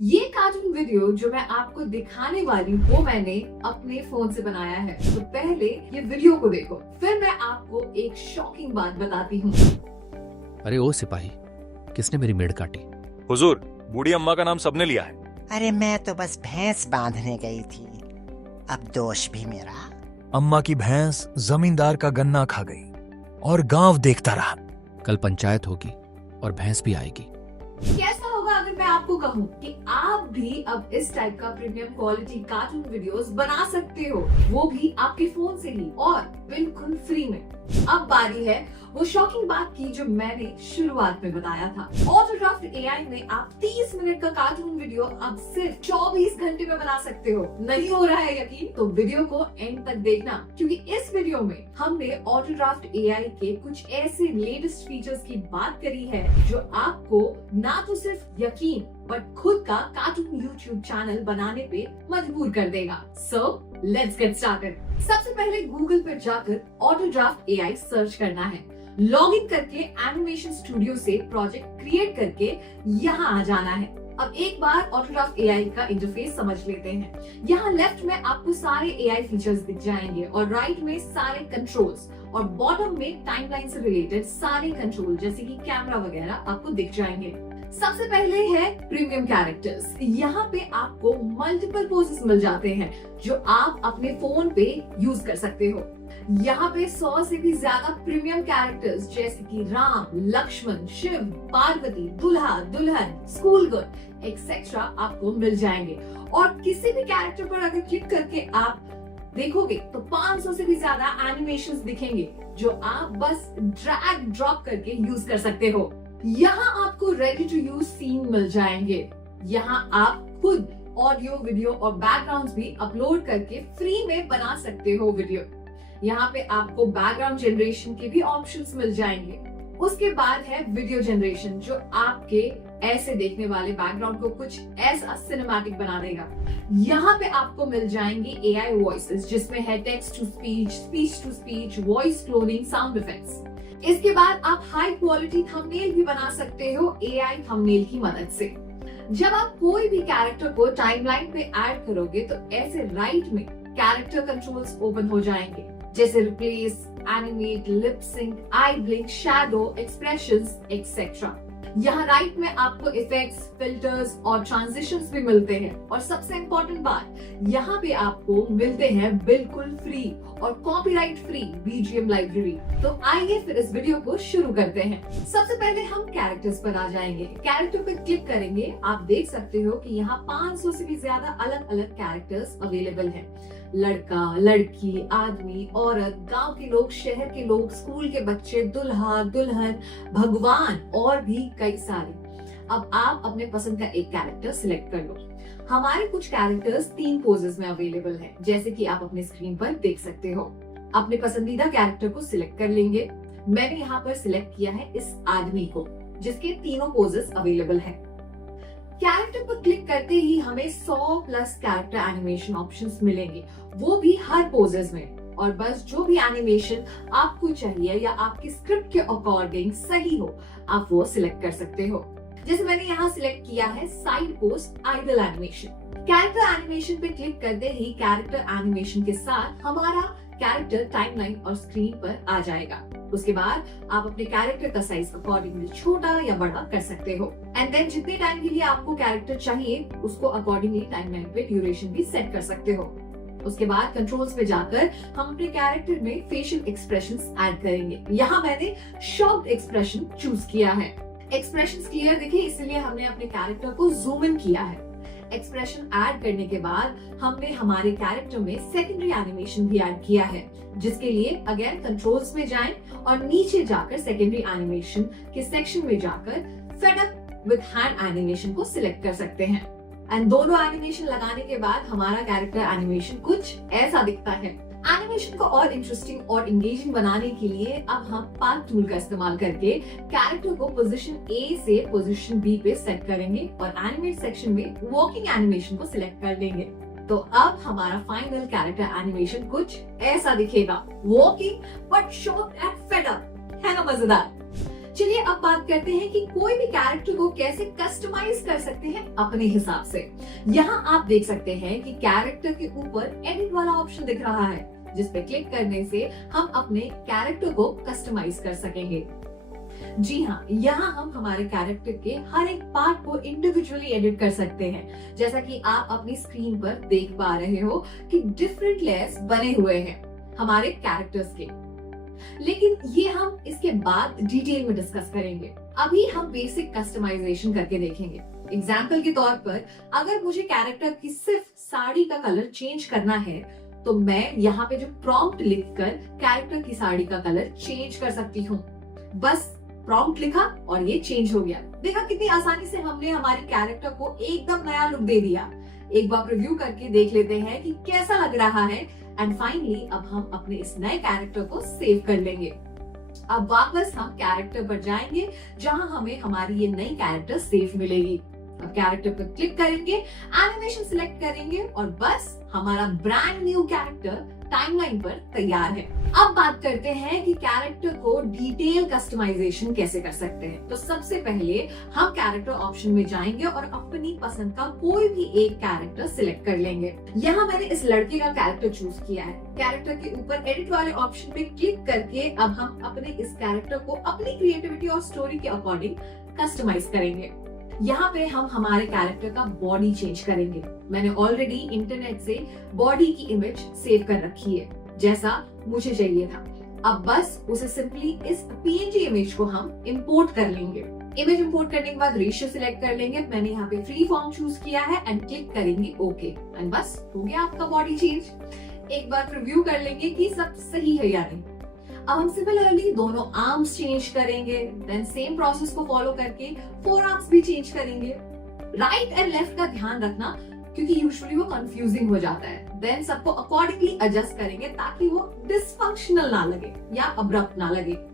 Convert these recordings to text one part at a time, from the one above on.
ये cartoon video जो मैं आपको दिखाने वाली हूँ वो मैंने अपने फोन से बनाया है। तो पहले ये वीडियो को देखो, फिर मैं आपको एक शॉकिंग बात बताती हूँ। अरे ओ सिपाही, किसने मेरी मेड़ काटी? हुजूर, बूढ़ी अम्मा का नाम सबने लिया है। अरे मैं तो बस भैंस बांधने गई थी, अब दोष भी मेरा। अम्मा की भैंस जमींदार का गन्ना खा गई और गांव देखता रहा। कल पंचायत होगी और भैंस भी आएगी। कैसा होगा अगर मैं आपको कहूँ कि आप भी अब इस टाइप का प्रीमियम क्वालिटी कार्टून वीडियोस बना सकते हो, वो भी आपके फोन से ही और बिल्कुल फ्री में। अब बारी है वो शॉकिंग बात की जो मैंने शुरुआत में बताया था। ऑटोड्राफ्ट एआई में आप 30 मिनट का कार्टून वीडियो अब सिर्फ 24 घंटे में बना सकते हो। नहीं हो रहा है यकीन? तो वीडियो को एंड तक देखना, क्योंकि इस वीडियो में हमने ऑटोड्राफ्ट एआई के कुछ ऐसे लेटेस्ट फीचर्स की बात करी है जो आपको ना तो सिर्फ यकीन बट खुद का कार्टून यूट्यूब चैनल बनाने पे मजबूर कर देगा। So let's get started. सबसे पहले गूगल पर जाकर ऑटोड्राफ्ट एआई सर्च करना है। लॉगिन करके एनिमेशन स्टूडियो से प्रोजेक्ट क्रिएट करके यहाँ आ जाना है। अब एक बार ऑटोड्राफ्ट एआई का इंटरफेस समझ लेते हैं। यहाँ लेफ्ट में आपको सारे एआई फीचर्स दिख जाएंगे और राइट में सारे कंट्रोल्स और बॉटम में टाइमलाइन से रिलेटेड सारे कंट्रोल जैसे कि कैमरा वगैरह आपको दिख जाएंगे। सबसे पहले है प्रीमियम कैरेक्टर्स। यहाँ पे आपको मल्टीपल पोजेस मिल जाते हैं जो आप अपने फोन पे यूज कर सकते हो। यहाँ पे 100 से भी ज्यादा प्रीमियम कैरेक्टर्स जैसे कि राम, लक्ष्मण, शिव, पार्वती, दुल्हा, दुल्हन, स्कूल गर्ल एक्सेट्रा आपको मिल जाएंगे। और किसी भी कैरेक्टर पर अगर क्लिक करके आप देखोगे तो 500 से भी ज्यादा एनिमेशंस दिखेंगे जो आप बस ड्रैग ड्रॉप करके यूज कर सकते हो। यहाँ आपको रेडी टू यूज सीन मिल जाएंगे। यहाँ आप खुद ऑडियो, वीडियो और बैकग्राउंड्स भी अपलोड करके फ्री में बना सकते हो वीडियो। यहाँ पे आपको बैकग्राउंड जनरेशन के भी ऑप्शंस मिल जाएंगे। उसके बाद है वीडियो जनरेशन जो आपके ऐसे देखने वाले बैकग्राउंड को कुछ ऐसा सिनेमैटिक बना देगा। यहाँ पे आपको मिल जाएंगे एआई वॉइसेस जिसमें है text to speech, speech to speech, voice cloning, sound effects. इसके बाद आप हाई क्वालिटी थंबनेल भी बना सकते हो एआई थंबनेल की मदद से। जब आप कोई भी कैरेक्टर को टाइमलाइन पे ऐड करोगे तो ऐसे राइट में कैरेक्टर कंट्रोल्स ओपन हो जाएंगे जैसे रिप्लेस, एनिमेट, लिप सिंक, आई ब्लिंक, शैडो, एक्सप्रेशंस एक्सेट्रा। यहाँ राइट में आपको इफेक्ट्स, फिल्टर्स और ट्रांजिशंस भी मिलते हैं। और सबसे इम्पोर्टेंट बात, यहाँ पे आपको मिलते हैं बिल्कुल फ्री और कॉपीराइट फ्री बीजीएम लाइब्रेरी। तो आइए फिर इस वीडियो को शुरू करते हैं। सबसे पहले हम कैरेक्टर्स पर आ जाएंगे। कैरेक्टर पर क्लिक करेंगे, आप देख सकते हो कि यहाँ 500 से भी ज्यादा अलग अलग कैरेक्टर्स अवेलेबल हैं। लड़का, लड़की, आदमी, औरत, गांव के लोग, शहर के लोग, स्कूल के बच्चे, दुल्हा, दुल्हन, भगवान और भी कई सारे। अब आप अपने पसंद का एक कैरेक्टर सिलेक्ट कर लो। हमारे कुछ कैरेक्टर्स 3 पोजेस में अवेलेबल हैं, जैसे कि आप अपने स्क्रीन पर देख सकते हो। अपने पसंदीदा कैरेक्टर को सिलेक्ट कर लेंगे। मैंने यहाँ पर सिलेक्ट किया है इस आदमी को जिसके तीनों पोजेस अवेलेबल हैं। कैरेक्टर पर क्लिक करते ही हमें 100 प्लस कैरेक्टर एनिमेशन ऑप्शंस मिलेंगे, वो भी हर पोजेस में। और बस जो भी एनिमेशन आपको चाहिए या आपकी स्क्रिप्ट के अकॉर्डिंग सही हो आप वो सिलेक्ट कर सकते हो। जैसे मैंने यहाँ सिलेक्ट किया है side post idle animation. Character animation पे क्लिक करते ही कैरेक्टर एनिमेशन के साथ हमारा कैरेक्टर टाइमलाइन और स्क्रीन पर आ जाएगा। उसके बाद आप अपने कैरेक्टर का साइज अकॉर्डिंगली छोटा या बड़ा कर सकते हो। एंड देन जितने टाइम के लिए आपको कैरेक्टर चाहिए उसको अकॉर्डिंगली टाइमलाइन पे ड्यूरेशन भी सेट कर सकते हो। उसके बाद कंट्रोल्स पे जाकर हम अपने कैरेक्टर में फेशियल एक्सप्रेशंस ऐड करेंगे। यहाँ मैंने शॉक्ड एक्सप्रेशन चूज किया है। एक्सप्रेशंस क्लियर दिखे इसलिए हमने अपने कैरेक्टर को जूम इन किया है। एक्सप्रेशन ऐड करने के बाद हमने हमारे कैरेक्टर में सेकेंडरी एनिमेशन भी ऐड किया है, जिसके लिए अगेन कंट्रोल्स में जाएं और नीचे जाकर सेकेंडरी एनिमेशन के सेक्शन में जाकर fed up with hand animation को सिलेक्ट कर सकते हैं। एंड दोनों एनिमेशन लगाने के बाद हमारा कैरेक्टर एनिमेशन कुछ ऐसा दिखता है। एनिमेशन को और इंटरेस्टिंग और एंगेजिंग बनाने के लिए अब हम पाथ टूल का इस्तेमाल करके कैरेक्टर को पोजीशन ए से पोजीशन बी पे सेट करेंगे और एनिमेट सेक्शन में वॉकिंग एनिमेशन को सिलेक्ट कर लेंगे। तो अब हमारा फाइनल कैरेक्टर एनिमेशन कुछ ऐसा दिखेगा, walking but shocked and fed up. है ना मजेदार? चलिए अब बात करते हैं कि कोई भी कैरेक्टर को कैसे कस्टमाइज कर सकते हैं अपने हिसाब से। यहाँ आप देख सकते हैं कि कैरेक्टर के ऊपर एडिट वाला ऑप्शन दिख रहा है, जिस पे क्लिक करने से हम अपने कैरेक्टर को कस्टमाइज कर सकेंगे। जी हाँ, यहाँ हम हमारे कैरेक्टर के हर एक पार्ट को इंडिविजुअली एडिट कर सकते हैं। जैसा कि आप अपनी स्क्रीन पर देख पा रहे हो कि डिफरेंट लेयर्स बने हुए हैं हमारे कैरेक्टर्स के, लेकिन ये हम इसके बाद डिटेल में डिस्कस करेंगे। अभी हम बेसिक कस्टमाइजेशन करके देखेंगे। एग्जाम्पल के तौर पर अगर मुझे कैरेक्टर की सिर्फ साड़ी का कलर चेंज करना है तो मैं यहाँ पे जो प्रॉम्प्ट लिखकर कैरेक्टर की साड़ी का कलर चेंज कर सकती हूँ। बस प्रॉम्प्ट लिखा और ये चेंज हो गया। देखा कितनी आसानी से हमने हमारे कैरेक्टर को एकदम नया लुक दे दिया। एक बार प्रीव्यू करके देख लेते हैं कि कैसा लग रहा है एंड फाइनली अब हम अपने इस नए कैरेक्टर को सेव कर लेंगे। अब वापस हम कैरेक्टर पर जाएंगे जहां हमें हमारी ये नई कैरेक्टर सेव मिलेगी। अब कैरेक्टर पर क्लिक करेंगे, एनिमेशन सिलेक्ट करेंगे और बस हमारा ब्रांड न्यू कैरेक्टर टाइमलाइन पर तैयार है। अब बात करते हैं कि कैरेक्टर को डिटेल कस्टमाइजेशन कैसे कर सकते हैं। तो सबसे पहले हम कैरेक्टर ऑप्शन में जाएंगे और अपनी पसंद का कोई भी एक कैरेक्टर सिलेक्ट कर लेंगे। यहाँ मैंने इस लड़के का कैरेक्टर चूज किया है। कैरेक्टर के ऊपर एडिट वाले ऑप्शन पे क्लिक करके अब हम अपने इस कैरेक्टर को अपनी क्रिएटिविटी और स्टोरी के अकॉर्डिंग कस्टमाइज करेंगे। यहाँ पे हम हमारे कैरेक्टर का बॉडी चेंज करेंगे। मैंने ऑलरेडी इंटरनेट से बॉडी की इमेज सेव कर रखी है जैसा मुझे चाहिए था। अब बस उसे सिंपली इस PNG इमेज को हम इंपोर्ट कर लेंगे। इमेज इंपोर्ट करने के बाद रेशियो सिलेक्ट कर लेंगे। मैंने यहाँ पे फ्री फॉर्म चूज किया है एंड क्लिक करेंगे ओके एंड बस हो गया आपका बॉडी चेंज। एक बार रिव्यू कर लेंगे कि सब सही है या नहीं। अब हम सिमिलरली दोनों आर्म्स चेंज करेंगे, देन सेम प्रोसेस को फॉलो करके फोर आर्म्स भी चेंज करेंगे। राइट एंड लेफ्ट का ध्यान रखना क्योंकि यूजुअली वो कंफ्यूजिंग हो जाता है। देन सबको अकॉर्डिंगली एडजस्ट करेंगे ताकि वो डिसफंक्शनल ना लगे या अब्रप्ट ना लगे।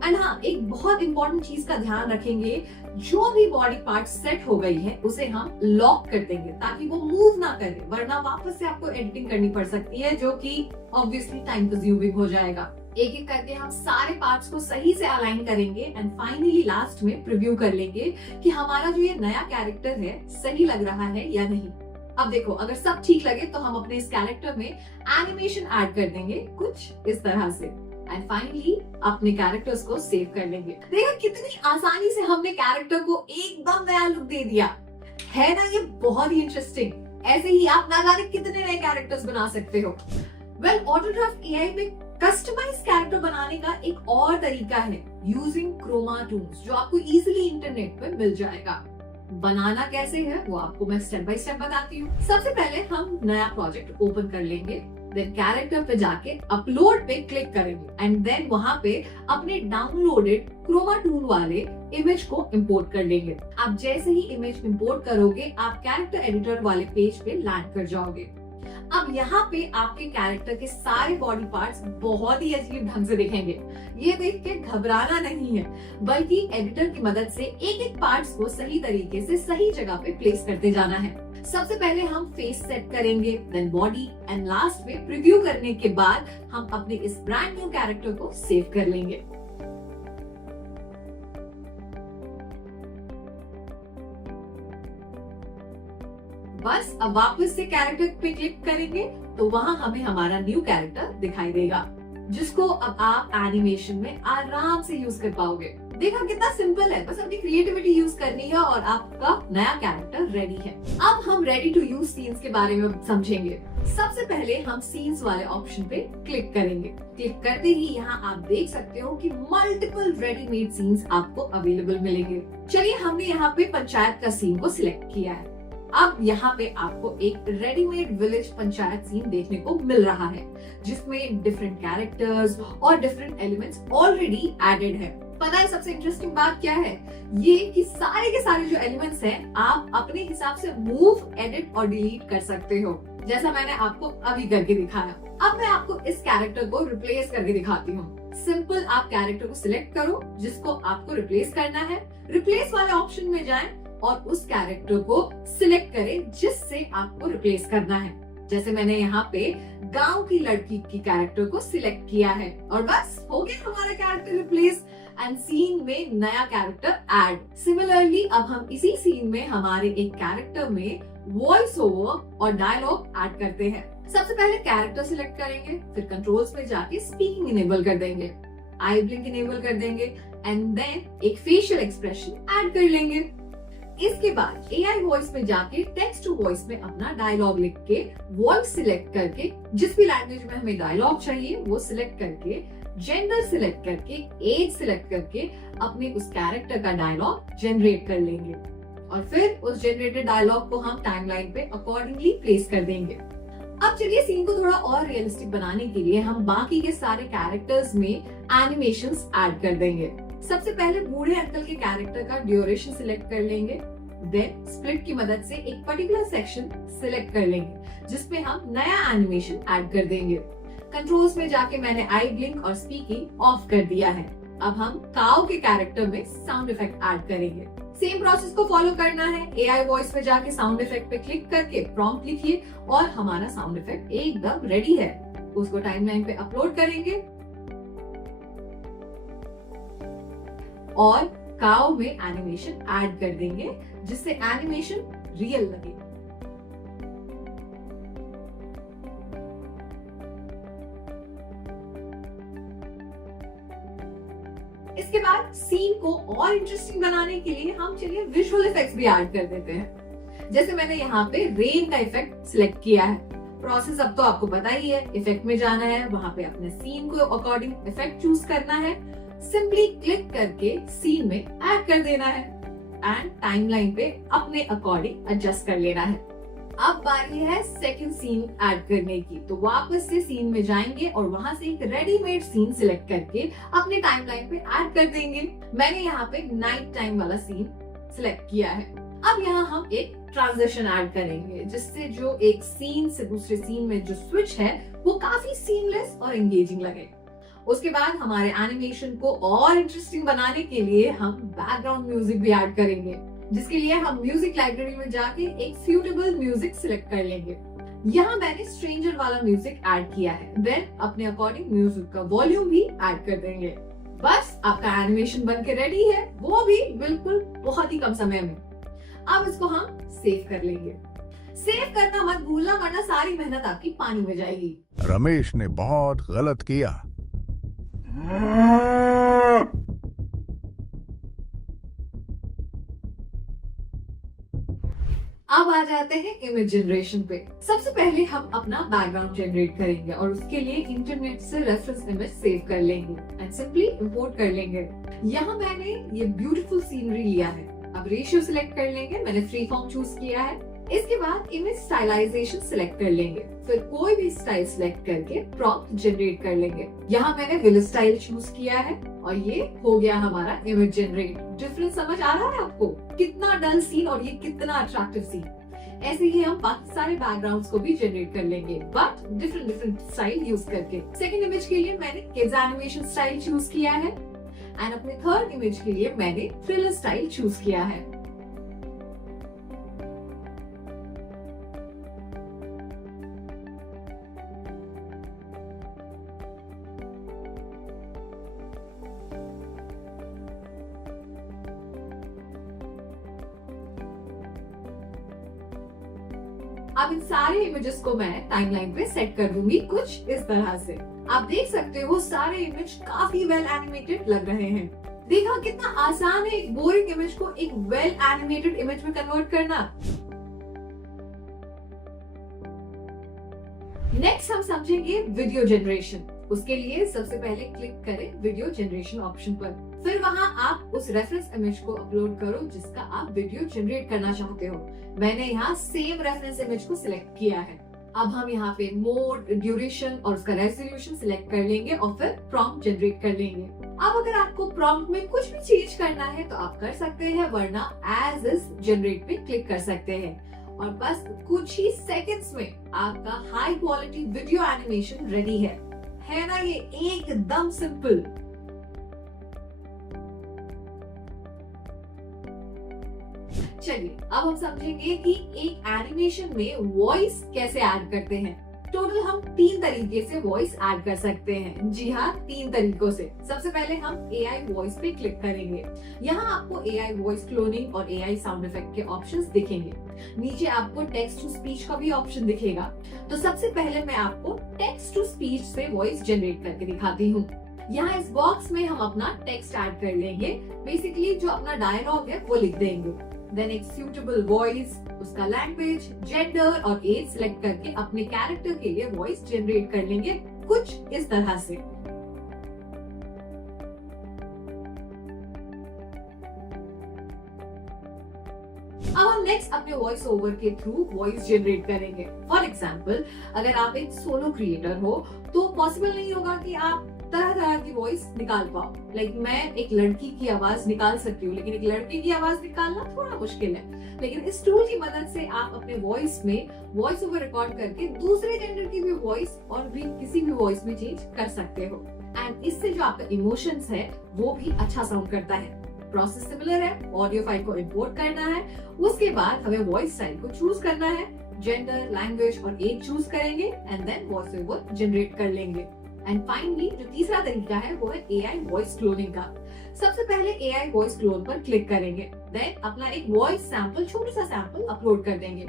एंड हाँ, एक बहुत इंपॉर्टेंट चीज का ध्यान रखेंगे, जो भी बॉडी पार्ट सेट हो गई है उसे हम लॉक कर देंगे ताकि वो मूव ना करे, वरना वापस से आपको एडिटिंग करनी पड़ सकती है जो कि ऑब्वियसली टाइम कंज्यूमिंग हो जाएगा। एक एक करके हम सारे पार्ट्स को सही से अलाइन करेंगे एंड फाइनली लास्ट में प्रीव्यू कर लेंगे कि हमारा जो ये नया कैरेक्टर है सही लग रहा है या नहीं। अब देखो, अगर सब ठीक लगे तो हम अपने इस कैरेक्टर में एनिमेशन ऐड कर देंगे कुछ इस तरह से एंड फाइनली अपने कैरेक्टर्स को सेव कर लेंगे। देखो कितनी आसानी से हमने कैरेक्टर को एकदम नया लुक दे दिया है ना। ये बहुत ही इंटरेस्टिंग। ऐसे ही आप ना जाने कितने नए कैरेक्टर्स बना सकते हो। वेल, ऑटोड्राफ्ट एआई में कस्टमाइज कैरेक्टर बनाने का एक और तरीका है यूजिंग क्रोमा टूल्स, जो आपको इजीली इंटरनेट पर मिल जाएगा। बनाना कैसे है वो आपको मैं स्टेप बाय स्टेप बताती हूँ। सबसे पहले हम नया प्रोजेक्ट ओपन कर लेंगे, देन कैरेक्टर पे जाके अपलोड पे क्लिक करेंगे एंड देन वहां पे अपने डाउनलोडेड क्रोमा टूल वाले इमेज को इंपोर्ट कर लेंगे। आप जैसे ही इमेज इंपोर्ट करोगे आप कैरेक्टर एडिटर वाले पेज पे लैंड कर जाओगे। अब यहाँ पे आपके कैरेक्टर के सारे बॉडी पार्ट्स बहुत ही अजीब ढंग से दिखेंगे। ये देख के घबराना नहीं है, बल्कि एडिटर की मदद से एक एक पार्ट्स को सही तरीके से सही जगह पे प्लेस करते जाना है। सबसे पहले हम फेस सेट करेंगे, देन बॉडी एंड लास्ट में प्रीव्यू करने के बाद हम अपने इस ब्रांड न्यू कैरेक्टर को सेव कर लेंगे। बस अब वापस से कैरेक्टर पे क्लिक करेंगे तो वहां हमें हमारा न्यू कैरेक्टर दिखाई देगा, जिसको अब आप एनिमेशन में आराम से यूज कर पाओगे। देखा कितना सिंपल है, बस अपनी क्रिएटिविटी यूज करनी है और आपका नया कैरेक्टर रेडी है। अब हम रेडी टू यूज सीन्स के बारे में समझेंगे। सबसे पहले हम सीन्स वाले ऑप्शन पे क्लिक करेंगे। क्लिक करते ही यहाँ आप देख सकते हो कि मल्टीपल रेडीमेड सीन्स आपको अवेलेबल मिलेंगे। चलिए, हमने यहाँ पे पंचायत का सीन को सिलेक्ट किया है। अब यहाँ पे आपको एक रेडीमेड विलेज पंचायत सीन देखने को मिल रहा है, जिसमें डिफरेंट कैरेक्टर्स और डिफरेंट एलिमेंट्स ऑलरेडी एडेड है। पता है सबसे इंटरेस्टिंग बात क्या है? ये कि सारे के सारे जो एलिमेंट्स हैं आप अपने हिसाब से मूव, एडिट और डिलीट कर सकते हो, जैसा मैंने आपको अभी करके दिखाया। अब मैं आपको इस कैरेक्टर को रिप्लेस करके दिखाती हूँ। सिंपल, आप कैरेक्टर को सिलेक्ट करो जिसको आपको रिप्लेस करना है। रिप्लेस वाले ऑप्शन में जाएं और उस कैरेक्टर को सिलेक्ट करें जिससे आपको रिप्लेस करना है। जैसे मैंने यहाँ पे गांव की लड़की की कैरेक्टर को सिलेक्ट किया है और बस हो गया हमारा कैरेक्टर रिप्लेस एंड सीन में नया कैरेक्टर ऐड। सिमिलरली अब हम इसी सीन में हमारे एक कैरेक्टर में वॉइस ओवर और डायलॉग ऐड करते हैं। सबसे पहले कैरेक्टर सिलेक्ट करेंगे, फिर कंट्रोल्स में जाके स्पीकिंग इनेबल कर देंगे, आई ब्लिंक इनेबल कर देंगे एंड देन एक फेशियल एक्सप्रेशन ऐड कर लेंगे। इसके बाद AI वॉइस में जाके टेक्स्ट टू वॉइस में अपना डायलॉग लिख के वॉइस सिलेक्ट करके जिस भी लैंग्वेज में हमें डायलॉग चाहिए वो सिलेक्ट करके जेंडर सिलेक्ट करके एज सिलेक्ट करके अपने उस कैरेक्टर का डायलॉग जनरेट कर लेंगे और फिर उस जनरेटेड डायलॉग को हम टाइमलाइन पे अकॉर्डिंगली प्लेस कर देंगे। अब चलिए सीन को थोड़ा और रियलिस्टिक बनाने के लिए हम बाकी के सारे कैरेक्टर्स में एनिमेशंस ऐड कर देंगे। सबसे पहले बूढ़े अंकल के कैरेक्टर का ड्यूरेशन सिलेक्ट कर लेंगे, देन स्प्लिट की मदद से एक पर्टिकुलर सेक्शन सिलेक्ट कर लेंगे जिसमें हम नया एनिमेशन ऐड कर देंगे। कंट्रोल्स में जाके मैंने आई ब्लिंक और स्पीकिंग ऑफ कर दिया है। अब हम काऊ के कैरेक्टर में साउंड इफेक्ट ऐड करेंगे। सेम प्रोसेस को फॉलो करना है। AI वॉइस में जाके साउंड इफेक्ट पे क्लिक करके प्रॉम्प्ट लिखिए और हमारा साउंड इफेक्ट एकदम रेडी है। उसको टाइमलाइन पे अपलोड करेंगे और काऊ में एनिमेशन ऐड कर देंगे जिससे एनिमेशन रियल लगे। इसके बाद सीन को और इंटरेस्टिंग बनाने के लिए हम चलिए विजुअल इफेक्ट्स भी ऐड कर देते हैं। जैसे मैंने यहाँ पे रेन का इफेक्ट सिलेक्ट किया है। प्रोसेस अब तो आपको पता ही है, इफेक्ट में जाना है, वहां पे अपने सीन को अकॉर्डिंग इफेक्ट चूज करना है, सिंपली क्लिक करके सीन में ऐड कर देना है एंड टाइमलाइन पे अपने अकॉर्डिंग एडजस्ट कर लेना है। अब बारी है सेकंड सीन ऐड करने की, तो वापस से सीन में जाएंगे और वहां से एक रेडीमेड सीन सिलेक्ट करके अपने टाइमलाइन पे ऐड कर देंगे। मैंने यहाँ पे नाइट टाइम वाला सीन सिलेक्ट किया है। अब यहाँ हम एक ट्रांजिशन ऐड करेंगे जिससे जो एक सीन से दूसरे सीन में जो स्विच है वो काफी सीमलेस और एंगेजिंग लगे। उसके बाद हमारे एनिमेशन को और इंटरेस्टिंग बनाने के लिए हम बैकग्राउंड म्यूजिक भी ऐड करेंगे, जिसके लिए हम म्यूजिक लाइब्रेरी में जाके एक सूटेबल म्यूजिक सिलेक्ट कर लेंगे। यहाँ मैंने स्ट्रेंजर वाला म्यूजिक ऐड किया है, देन अपने अकॉर्डिंग म्यूजिक का वॉल्यूम भी ऐड कर देंगे। बस आपका एनिमेशन बन के रेडी है, वो भी बिल्कुल बहुत ही कम समय में। अब इसको हम सेव कर लेंगे। सेव करना मत भूलना वरना सारी मेहनत आपकी पानी में जाएगी। रमेश ने बहुत गलत किया। अब आ जाते हैं इमेज जनरेशन पे। सबसे पहले हम अपना बैकग्राउंड जनरेट करेंगे और उसके लिए इंटरनेट से रेफरेंस इमेज सेव कर लेंगे एंड सिंपली इंपोर्ट कर लेंगे। यहाँ मैंने ये ब्यूटीफुल सीनरी लिया है। अब रेशियो सिलेक्ट कर लेंगे, मैंने फ्री फॉर्म चूज किया है। इसके बाद इमेज स्टाइलाइजेशन सिलेक्ट कर लेंगे, फिर कोई भी स्टाइल सिलेक्ट करके प्रॉम्प्ट जनरेट कर लेंगे। यहाँ मैंने विल स्टाइल चूज किया है और ये हो गया हमारा इमेज जनरेट। डिफरेंस समझ आ रहा है आपको? कितना डल सीन और ये कितना अट्रैक्टिव सीन। ऐसे ही हम बाकी सारे बैकग्राउंड्स को भी जनरेट कर लेंगे बट डिफरेंट स्टाइल यूज करके। सेकंड इमेज के लिए मैंने किड्स एनिमेशन स्टाइल चूज किया है एंड अपने थर्ड इमेज के लिए मैंने थ्रिलर स्टाइल चूज किया है। अब इन सारे इमेजेस को मैं टाइमलाइन पे सेट कर दूंगी कुछ इस तरह से। आप देख सकते हो सारे इमेज काफी वेल एनिमेटेड लग रहे हैं। देखा कितना आसान है एक बोरिंग इमेज को एक वेल एनिमेटेड इमेज में कन्वर्ट करना। नेक्स्ट हम समझेंगे वीडियो जनरेशन। उसके लिए सबसे पहले क्लिक करें वीडियो जनरेशन ऑप्शन पर, फिर वहां आप उस रेफरेंस इमेज को अपलोड करो जिसका आप वीडियो जनरेट करना चाहते हो। मैंने यहाँ सेम रेफरेंस इमेज को सिलेक्ट किया है। अब हम यहाँ पे मोड, ड्यूरेशन और उसका रेजोल्यूशन सिलेक्ट कर लेंगे और फिर प्रॉम्प्ट जनरेट कर लेंगे। अब अगर आपको प्रॉम्प्ट में कुछ भी चेंज करना है तो आप कर सकते हैं, वरना एज इज जनरेट पे क्लिक कर सकते हैं और बस कुछ ही सेकंड्स में आपका high quality video animation ready है ना? ये एकदम सिंपल। चलिए अब हम समझेंगे कि एक एनिमेशन में वॉइस कैसे ऐड करते हैं। टोटल हम 3 तरीके से वॉइस ऐड कर सकते हैं। जी हाँ, 3 तरीकों से। सबसे पहले हम AI वॉइस पे क्लिक करेंगे। यहाँ आपको AI वॉइस क्लोनिंग और AI साउंड इफेक्ट के ऑप्शंस दिखेंगे। नीचे आपको टेक्स्ट टू स्पीच का भी ऑप्शन दिखेगा। तो सबसे पहले मैं आपको टेक्स्ट टू स्पीच से वॉइस जनरेट करके दिखाती हूँ। यहाँ इस बॉक्स में हम अपना टेक्स्ट ऐड कर लेंगे। बेसिकली जो अपना डायलॉग है वो लिख देंगे। देन एक सूटेबल वॉइस, उसका लैंग्वेज, जेंडर और एज सिलेक्ट करके अपने कैरेक्टर के लिए वॉइस जनरेट कर लेंगे कुछ इस तरह से। अब हम नेक्स्ट अपने वॉइस ओवर के थ्रू वॉइस जनरेट करेंगे। फॉर एग्जाम्पल, अगर आप एक सोलो क्रिएटर हो तो पॉसिबल नहीं होगा कि आप तरह तरह की वॉइस निकाल पाओ। लाइक मैं एक लड़की की आवाज निकाल सकती हूँ, लेकिन एक लड़के की आवाज निकालना थोड़ा मुश्किल है। लेकिन इस टूल की मदद से आप अपने वॉइस में वॉइस ओवर रिकॉर्ड करके दूसरे जेंडर की भी वॉइस और भी किसी भी वॉइस में चेंज कर सकते हो। एंड इससे जो आपका इमोशंस है वो भी अच्छा साउंड करता है। प्रोसेस सिमिलर है। ऑडियो फाइल को इंपोर्ट करना है, उसके बाद हमें वॉइस स्टाइल को चूज करना है, जेंडर, लैंग्वेज और एज चूज करेंगे and then voice over generate कर लेंगे। एंड फाइनली जो तीसरा तरीका है वो है AI वॉइस क्लोनिंग का। सबसे पहले AI वॉइस क्लोन पर क्लिक करेंगे। देन अपना एक वॉइस सैंपल, छोटा सा सैंपल अपलोड कर देंगे।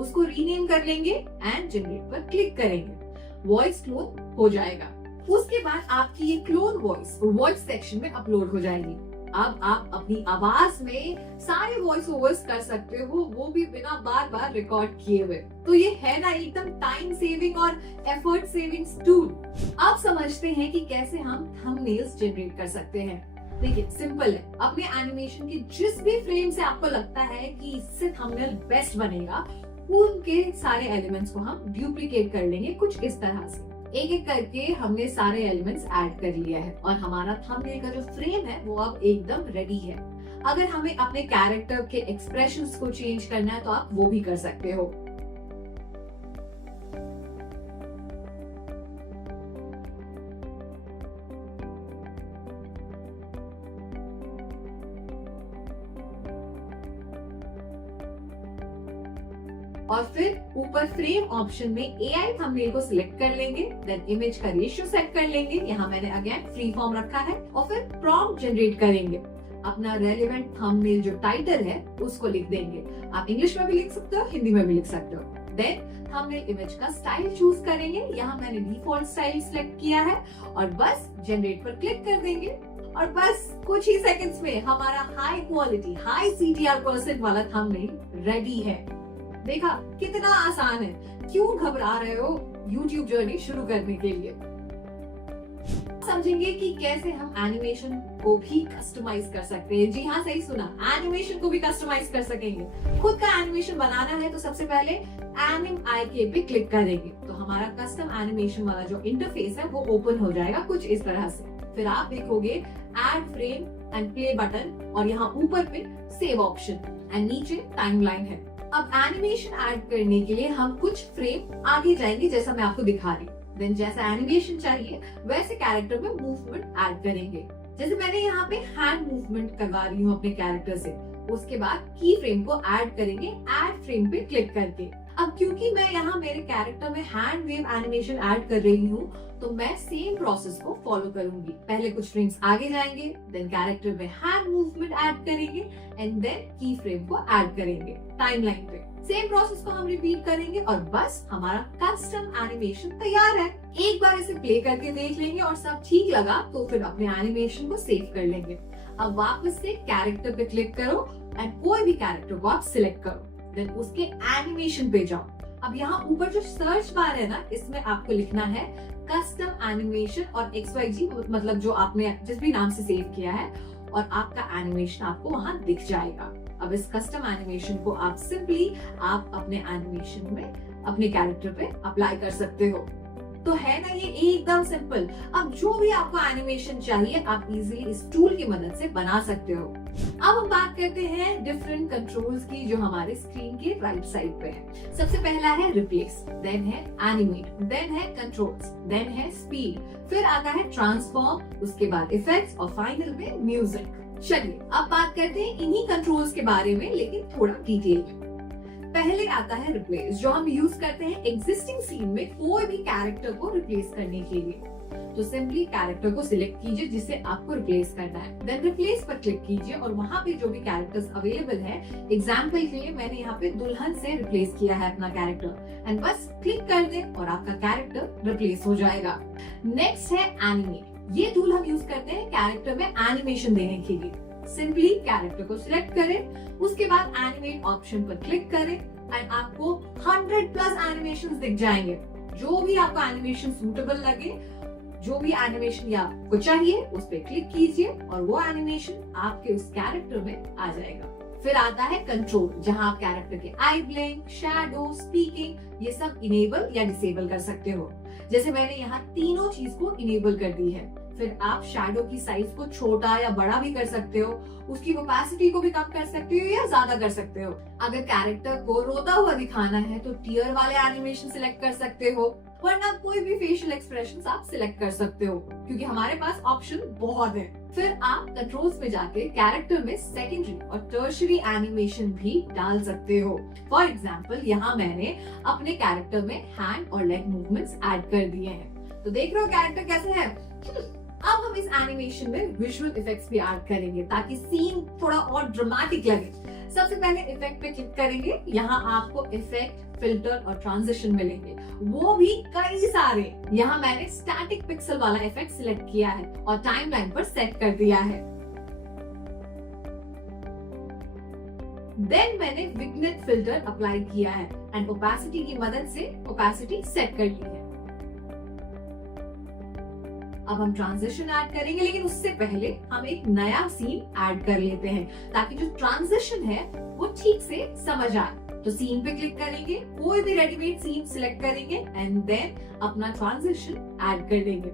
उसको रीनेम कर लेंगे एंड जनरेट पर क्लिक करेंगे। वॉइस क्लोन हो जाएगा। उसके बाद आपकी ये क्लोन वॉइस सेक्शन में अपलोड हो जाएगी। अब आप अपनी आवाज में सारे वॉइस ओवर्स कर सकते हो, वो भी बिना बार बार रिकॉर्ड किए हुए। तो ये है ना एकदम टाइम सेविंग और एफर्ट सेविंग टूल। अब समझते हैं कि कैसे हम थंबनेल्स जनरेट कर सकते हैं। देखिए सिंपल है। अपने एनिमेशन के जिस भी फ्रेम से आपको लगता है कि इससे थंबनेल बेस्ट बनेगा, उनके सारे एलिमेंट्स को हम डुप्लीकेट कर लेंगे कुछ इस तरह से। एक एक करके हमने सारे एलिमेंट्स ऐड कर लिया है और हमारा थंबनेल का जो फ्रेम है वो अब एकदम रेडी है। अगर हमें अपने कैरेक्टर के एक्सप्रेशंस को चेंज करना है तो आप वो भी कर सकते हो। और फिर ऊपर फ्रेम ऑप्शन में AI थंबनेल को सिलेक्ट कर लेंगे। देन इमेज का रेशियो सेट कर लेंगे। यहाँ मैंने अगेन फ्री फॉर्म रखा है। और फिर प्रॉम्प्ट जनरेट करेंगे। अपना रेलेवेंट थंबनेल जो टाइटल है उसको लिख देंगे। आप इंग्लिश में भी लिख सकते हो, हिंदी में भी लिख सकते हो। देन थंबनेल इमेज का स्टाइल चूज करेंगे। यहाँ मैंने डिफॉल्ट स्टाइल सिलेक्ट किया है और बस जनरेट पर क्लिक कर देंगे। और बस कुछ ही सेकंड्स में हमारा हाई क्वालिटी, हाई CTR% वाला थंबनेल रेडी है। देखा कितना आसान है। क्यों घबरा रहे हो YouTube जर्नी शुरू करने के लिए। समझेंगे कि कैसे हम एनिमेशन को भी कस्टमाइज कर सकते हैं। जी हाँ, सही सुना, एनिमेशन को भी कस्टमाइज कर सकेंगे। खुद का एनिमेशन बनाना है तो सबसे पहले एनिम आइकन पे क्लिक करेंगे तो हमारा कस्टम एनिमेशन वाला जो इंटरफेस है वो ओपन हो जाएगा कुछ इस तरह से। फिर आप देखोगे add frame and play button और यहाँ ऊपर पे सेव ऑप्शन एंड नीचे टाइमलाइन है। अब एनिमेशन ऐड करने के लिए हम कुछ फ्रेम आगे जाएंगे जैसा मैं आपको दिखा रही हूँ। देन जैसा एनिमेशन चाहिए वैसे कैरेक्टर में मूवमेंट ऐड करेंगे। जैसे मैंने यहाँ पे हैंड मूवमेंट करवा रही हूँ अपने कैरेक्टर से। उसके बाद की फ्रेम को ऐड करेंगे ऐड फ्रेम पे क्लिक करके। अब क्योंकि मैं यहाँ मेरे कैरेक्टर में हैंड वेव एनिमेशन ऐड कर रही हूँ तो मैं सेम प्रोसेस को फॉलो करूंगी। पहले कुछ फ्रेम्स आगे जाएंगे, देन कैरेक्टर में हैंड मूवमेंट ऐड करेंगे एंड देन की फ्रेम को ऐड करेंगे टाइमलाइन पे। सेम प्रोसेस को हम रिपीट करेंगे और बस हमारा कस्टम एनिमेशन तैयार है। एक बार इसे प्ले करके देख लेंगे और सब ठीक लगा तो फिर अपने एनिमेशन को सेव कर लेंगे। अब वापस से कैरेक्टर पे क्लिक करो एंड कोई भी कैरेक्टर को आप सिलेक्ट करो, देन उसके एनिमेशन पे जाओ। अब यहाँ ऊपर जो सर्च बार है ना, इसमें आपको लिखना है कस्टम एनिमेशन और XYZ, मतलब जो आपने जिस भी नाम से सेव किया है, और आपका एनिमेशन आपको वहां दिख जाएगा। अब इस कस्टम एनिमेशन को आप सिंपली आप अपने एनिमेशन में अपने कैरेक्टर पे अप्लाई कर सकते हो। तो है ना ये एकदम सिंपल। अब जो भी आपको एनिमेशन चाहिए आप इजीली इस टूल की मदद से बना सकते हो। अब हम बात करते हैं डिफरेंट कंट्रोल्स की जो हमारे स्क्रीन के राइट साइड पे है। सबसे पहला है रिप्लेस, देन है एनिमेट, देन है कंट्रोल्स, देन है स्पीड, फिर आता है ट्रांसफॉर्म, उसके बाद इफेक्ट्स और फाइनल में म्यूजिक। चलिए अब बात करते हैं इन्हीं कंट्रोल्स के बारे में, लेकिन थोड़ा डिटेल में। पहले आता है रिप्लेस, जो हम यूज करते हैं एग्जिस्टिंग सीन में कोई भी कैरेक्टर को रिप्लेस करने के लिए। तो सिंपली कैरेक्टर को सिलेक्ट कीजिए जिसे आपको रिप्लेस करना है, देन रिप्लेस पर क्लिक कीजिए और वहां पे जो भी कैरेक्टर्स अवेलेबल है, एग्जांपल के लिए मैंने यहाँ पे दुल्हन से रिप्लेस किया है अपना कैरेक्टर, एंड बस क्लिक कर दें और आपका कैरेक्टर रिप्लेस हो जाएगा। नेक्स्ट है एनिमेट। ये टूल हम यूज करते हैं कैरेक्टर में एनिमेशन देने के लिए। सिंपली कैरेक्टर को सिलेक्ट करें, उसके बाद एनिमेट ऑप्शन पर क्लिक करें एंड आपको 100+ एनिमेशंस दिख जाएंगे। जो भी आपको एनिमेशन सूटेबल लगे, जो भी एनिमेशन या आपको चाहिए, उस पर क्लिक कीजिए और वो एनिमेशन आपके उस कैरेक्टर में आ जाएगा। फिर आता है कंट्रोल, जहां आप कैरेक्टर के आई ब्लिंक, शैडो, स्पीकिंग ये सब इनेबल या डिसेबल कर सकते हो। जैसे मैंने यहाँ तीनों चीज को इनेबल कर दी है। फिर आप शैडो की साइज को छोटा या बड़ा भी कर सकते हो, उसकी ओपेसिटी को भी कम कर सकते हो या ज्यादा कर सकते हो। अगर कैरेक्टर को रोता हुआ दिखाना है तो टीयर वाले एनिमेशन सिलेक्ट कर सकते हो, वरना कोई भी फेशियल एक्सप्रेशंस आप सिलेक्ट कर सकते हो, क्योंकि हमारे पास ऑप्शन बहुत है। फिर आप कंट्रोल्स में जाके कैरेक्टर में सेकेंडरी और टर्शरी एनिमेशन भी डाल सकते हो। फॉर एग्जाम्पल यहाँ मैंने अपने कैरेक्टर में हैंड और लेग मूवमेंट्स ऐड कर दिए हैं। तो देख रहे हो कैरेक्टर कैसे है। अब हम इस एनिमेशन में विजुअल इफेक्ट्स भी ऐड करेंगे ताकि सीन थोड़ा और ड्रामेटिक लगे। सबसे पहले इफेक्ट पे क्लिक करेंगे, यहाँ आपको इफेक्ट, फिल्टर और ट्रांजिशन मिलेंगे, वो भी कई सारे। यहाँ मैंने स्टैटिक पिक्सल वाला इफेक्ट सिलेक्ट किया है और टाइमलाइन पर सेट कर दिया है। देन मैंने विग्नेट फिल्टर अप्लाई किया है एंड ओपेसिटी की मदद से ओपेसिटी सेट कर ली है। अब हम ट्रांजिशन ऐड करेंगे, लेकिन उससे पहले हम एक नया सीन ऐड कर लेते हैं ताकि जो ट्रांजिशन है वो ठीक से समझ आए। तो सीन पे क्लिक करेंगे, कोई भी रेडीमेड सीन सिलेक्ट करेंगे एंड देन अपना ट्रांजिशन ऐड कर देंगे।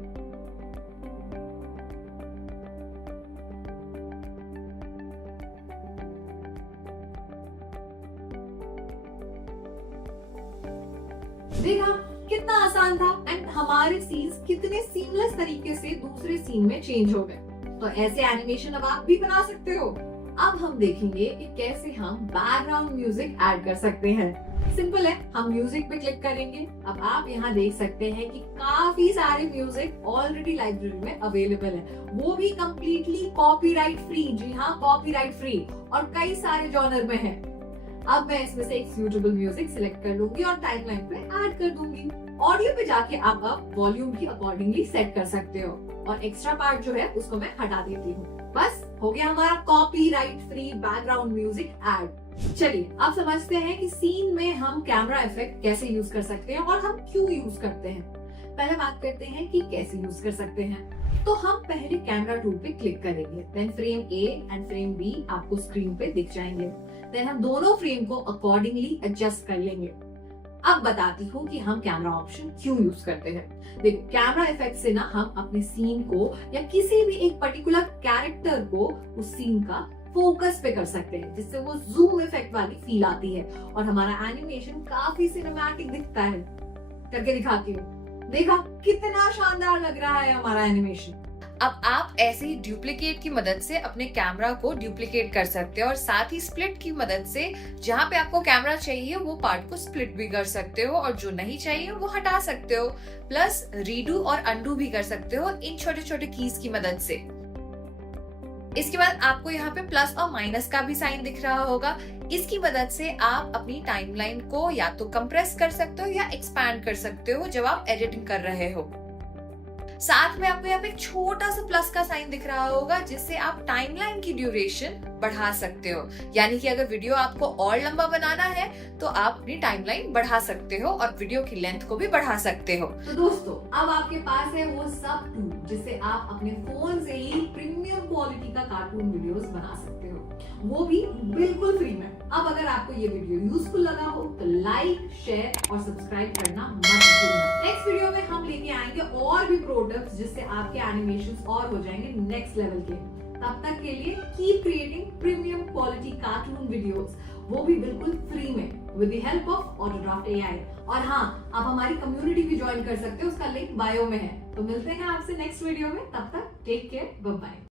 देखा कितना आसान था एंड हमारे सीन्स कितने सीमलेस तरीके से दूसरे सीन में चेंज हो गए। तो ऐसे एनिमेशन अब आप भी बना सकते हो। अब हम देखेंगे कि कैसे हम बैकग्राउंड म्यूजिक ऐड कर सकते हैं। सिंपल है, हम म्यूजिक पे क्लिक करेंगे। अब आप यहाँ देख सकते हैं कि काफी सारे म्यूजिक ऑलरेडी लाइब्रेरी में अवेलेबल है, वो भी कम्प्लीटली कॉपीराइट फ्री। जी हाँ, कॉपीराइट फ्री, और कई सारे जॉनर में है। अब मैं इसमें से एक सूटेबल म्यूजिक सिलेक्ट कर लूंगी और टाइमलाइन पे ऐड कर दूंगी। ऑडियो पे जाके आप वॉल्यूम भी अकॉर्डिंगली सेट कर सकते हो और एक्स्ट्रा पार्ट जो है उसको मैं हटा देती हूँ। बस हो गया हमारा copyright free background music add. चलिए अब समझते हैं कि सीन में हम कैमरा इफेक्ट कैसे यूज कर सकते हैं और हम क्यों यूज करते हैं। पहले बात करते हैं कि कैसे यूज कर सकते हैं। तो हम पहले कैमरा टूल पे क्लिक करेंगे, then frame A and frame B आपको स्क्रीन पे दिख जाएंगे। देन हम दोनों फ्रेम को अकॉर्डिंगली एडजस्ट कर लेंगे। अब बताती हूँ कि हम कैमरा ऑप्शन क्यों यूज करते हैं। देखो, कैमरा इफेक्ट से ना हम अपने सीन को या किसी भी एक पर्टिकुलर कैरेक्टर को उस सीन का फोकस पे कर सकते हैं, जिससे वो जूम इफेक्ट वाली फील आती है और हमारा एनिमेशन काफी सिनेमैटिक दिखता है। करके दिखाती हूँ, देखा कितना शानदार लग रहा है हमारा एनिमेशन। अब आप ऐसे ही डुप्लीकेट की मदद से अपने कैमरा को डुप्लीकेट कर सकते हो और साथ ही स्प्लिट की मदद से जहाँ पे आपको कैमरा चाहिए वो पार्ट को स्प्लिट भी कर सकते हो और जो नहीं चाहिए वो हटा सकते हो। प्लस रीडू और अंडू भी कर सकते हो इन छोटे छोटे कीज की मदद से। इसके बाद आपको यहाँ पे प्लस और माइनस का भी साइन दिख रहा होगा। इसकी मदद से आप अपनी टाइमलाइन को या तो कंप्रेस कर सकते हो या एक्सपैंड कर सकते हो जब आप एडिटिंग कर रहे हो। साथ में आपको यहाँ पे एक छोटा सा प्लस का साइन दिख रहा होगा जिससे आप टाइमलाइन की ड्यूरेशन बढ़ा सकते हो। यानी कि अगर वीडियो आपको और लंबा बनाना है तो आप अपनी टाइमलाइन बढ़ा सकते हो और वीडियो की लेंथ को भी बढ़ा सकते हो। तो दोस्तों, अब आपके पास है वो सब टूल जिससे आप अपने फोन से ही प्रीमियम क्वालिटी का कार्टून वीडियोस बना सकते हो, वो भी बिल्कुल फ्री में। अब अगर आपको ये वीडियो यूजफुल लगा हो तो लाइक, शेयर और सब्सक्राइब करना मत भूलना। नेक्स्ट वीडियो में हम लेके आएंगे और भी प्रो टिप्स जिससे आपके एनिमेशंस और हो जाएंगे नेक्स्ट लेवल के। तब तक के लिए keep creating premium quality cartoon videos, वो भी बिल्कुल फ्री में with the help of Autodraft AI। और हाँ, आप हमारी कम्युनिटी भी ज्वाइन कर सकते हो, उसका लिंक बायो में है। तो मिलते हैं आपसे नेक्स्ट वीडियो में, तब तक टेक केयर, बाय बाय।